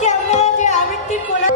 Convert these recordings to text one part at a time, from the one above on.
আজকে আমরা যে আবৃত্তির কোলা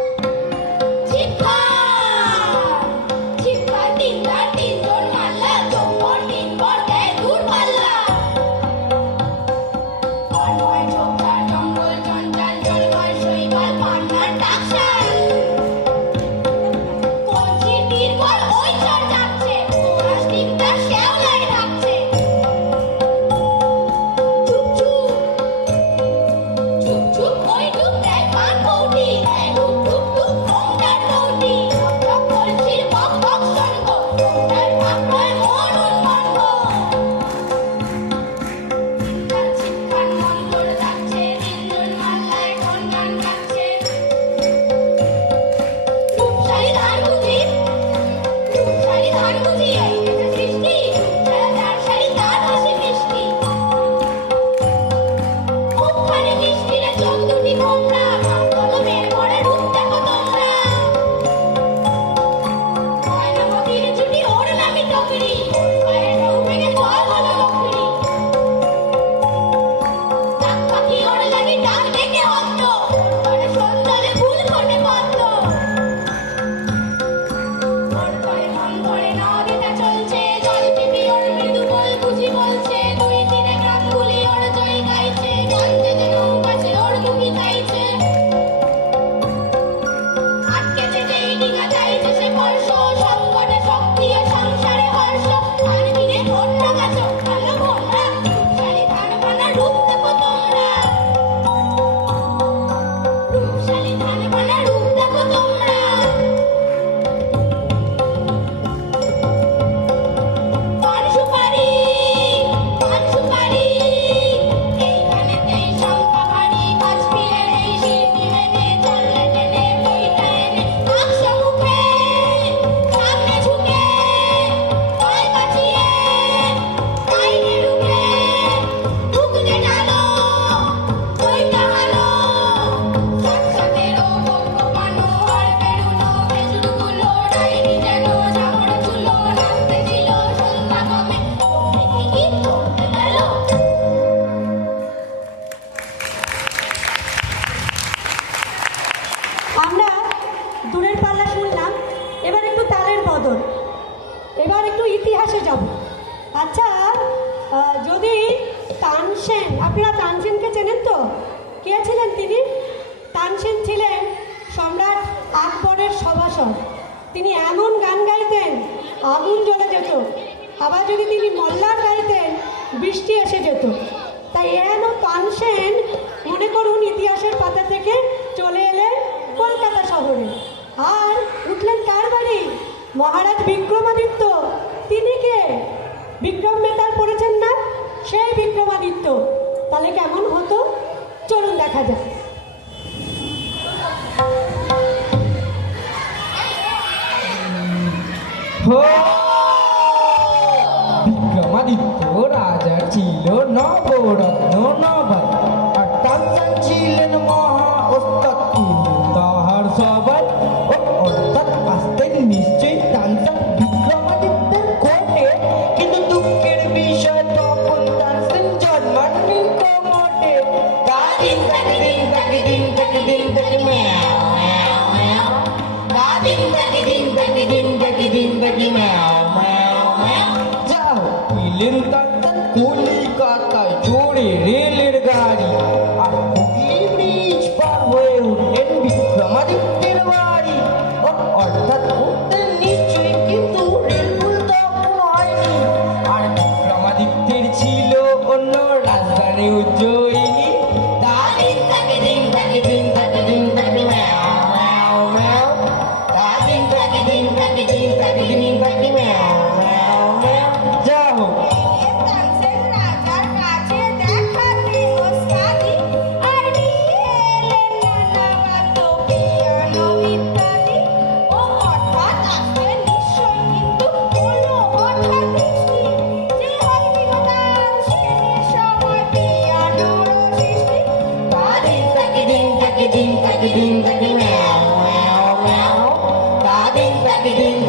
এবার একটু ইতিহাসে যাব। আচ্ছা, যদি তানসেন, আপনারা তানসেনকে চেনেন তো? কে ছিলেন তিনি? তানসেন ছিলেন সম্রাট আকবরের সভাসদ। তিনি এমন গান গাইতেন আগুন জ্বলে যেত, আবার যদি তিনি মল্লার গাইতেন বৃষ্টি এসে যেত। তাই এন তানসেন মনে করুন ইতিহাসের পাতা থেকে চলে এলেন কলকাতা শহরে, আর উঠলেন কার বাড়ি? মহারাজ বিক্রমাদিত্য। তিনি কে? বিক্রম বেতাল পড়েছেন না? সেই বিক্রমাদিত্য। তাহলে কেমন হতো চলুন দেখা যাক। বিক্রমাদিত্য রাজা ছিল নবরত্ন নবাই, আর তানসেন ছিলেন মহা ওস্তাদ। তাহার সবাই অর্থাৎ আসতেন নিশ্চয়ই তানসেন বিক্রমাদিত্যের কোর্টে, কিন্তু দুঃখের বিষয় তখন তানসেন জন্মাননি কোমরে। দাদিন দাদিন দাদিন দাদিন দাদিন ম্যাও ম্যাও ম্যাও, দাদিন দাদিন দাদিন দাদিন দাদিন ম্যাও ম্যাও ম্যাও। যাও পেলেন তানসেন কলিকাতায় চড়ে রেলের গাড়ি, আর হুগলি ব্রিজ পার হয়ে উঠলেন বিক্রমাদিত্যের বাড়ি। অর্থাৎ উঠতেন নিশ্চয়ই, কিন্তু রেলপুল তখন হয়নি। আর বিক্রমাদিত্যের ছিল অন্য রাজধানী উজ্জয়িনী। দাদিন দাদিন দাদিন দাদিন দাদিন ম্যাও ম্যাও ম্যাও, দাদিন দাদিন দাদিন দাদিন দাদিন ম্যাও ম্যাও ম্যাও। যাও ding ding meow meow meow, da ding ding ding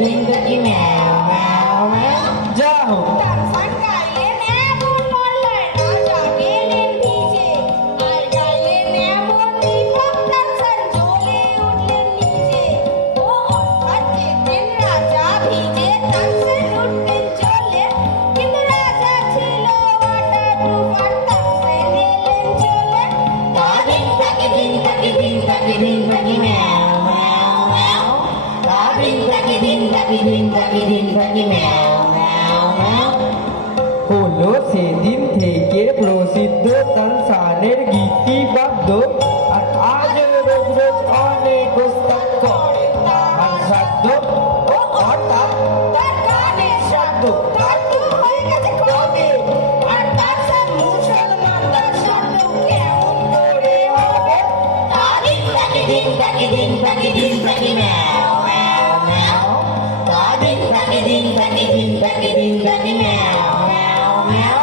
ding ding meow meow meow. যাও তানসেন গাইলেন এমন মল্লায় রাজা গেলেন ভিজে, আর গাইলেন এমন তাকি ম্যাও ম্যাও ম্যাও। হলো সেদিন থেকে প্রসিদ্ধ তানসানের গীতিবাদ্য, আর আজ রোজ রোজ অনেক ওস্তাদ করে তার শ্রাদ্ধ। ও অর্থাৎ তার গানের শ্রাদ্ধ, তার তো হয়ে গেছে কবে, আর তাছাড়া মুসলমানদের শ্রাদ্ধ কেমন করে হবে? তাদিন তাকি দিন তাকি দিন তাকি দিন তাকি ম্যাও ম্যাও ম্যাও। তাদিন তাকি দিন তাকি দিন তাকি দিন তাকি ম্যাও ম্যাও ম্যাও।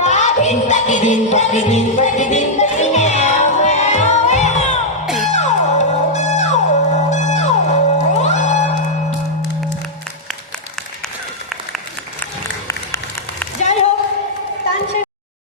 তাদিন তাকি দিন তাকি দিন তাকি দিন